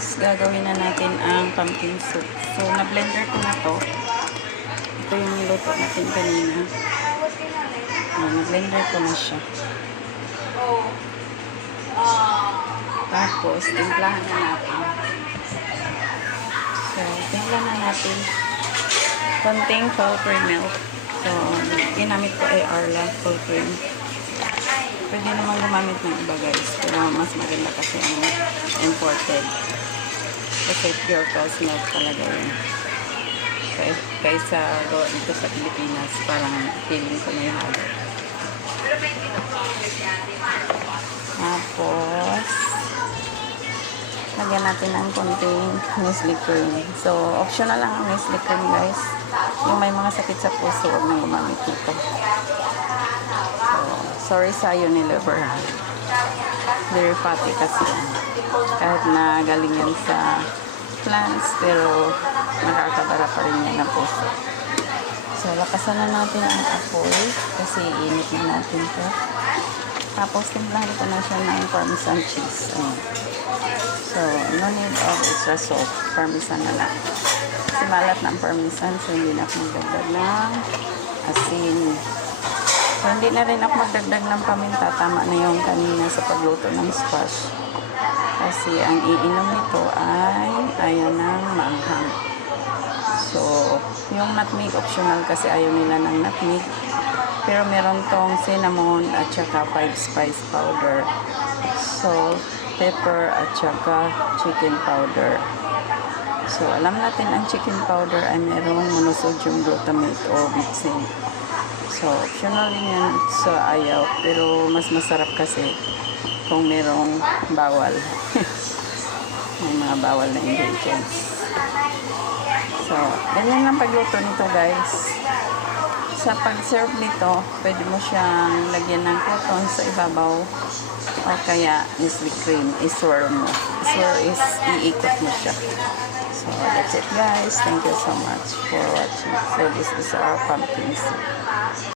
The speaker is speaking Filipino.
Tapos, gagawin na natin ang pumpkin soup. So, na-blender ko na to. Ito yung niluto natin kanina. Na-blender ko na siya. Tapos, timplahan na natin. So, timplahan na natin. Konting sulfur milk. So, ginamit ko ay Arla full cream. Pwede naman gumamit ng iba guys. Pero mas maganda kasi ang imported. Kasi pure cow's milk talaga yun. Kaysa dito sa Pilipinas, parang feeling ko may halo. Tapos, lagyan natin ng konting Nestle cream. So, optional lang ang Nestle cream guys. Yung may mga sakit sa puso, huwag nang gumamit nito. So, sorry sa Unilever. Very fatty kasi yan. Kahit na galing yan sa plants, pero nakakabara pa rin yan ng puso. So, lakasan na natin ang apoy kasi init na natin ito. Tapos, timplahan ko na siya ng parmesan cheese. So, no need of extra salt. Parmesan na lang. Kasi malat ng parmesan, so hindi na ako magdagdag ng asin. So, hindi na rin ako magdagdag ng paminta. Tama na yung kanina sa pagluto ng squash. Kasi ang iinom nito ay ayaw ng maanghang. So, yung nutmeg optional kasi ayaw nila ng nutmeg. Pero meron tong cinnamon at saka 5 spice powder. Salt, pepper at saka chicken powder. So, alam natin ang chicken powder ay merong monosodium glutamate o bitsin. So, optional din yan sa ayaw. Pero mas masarap kasi kung merong bawal. May mga bawal na ingredients. So, ganyan lang pagluto nito guys. Sa pag-serve nito, pwede mo siyang lagyan ng cotton sa ibabaw o kaya Nestle cream, i-swirl mo. I-swirl is iikot mo siya. So, that's it guys. Thank you so much for watching. So, this is our pumpkin soup.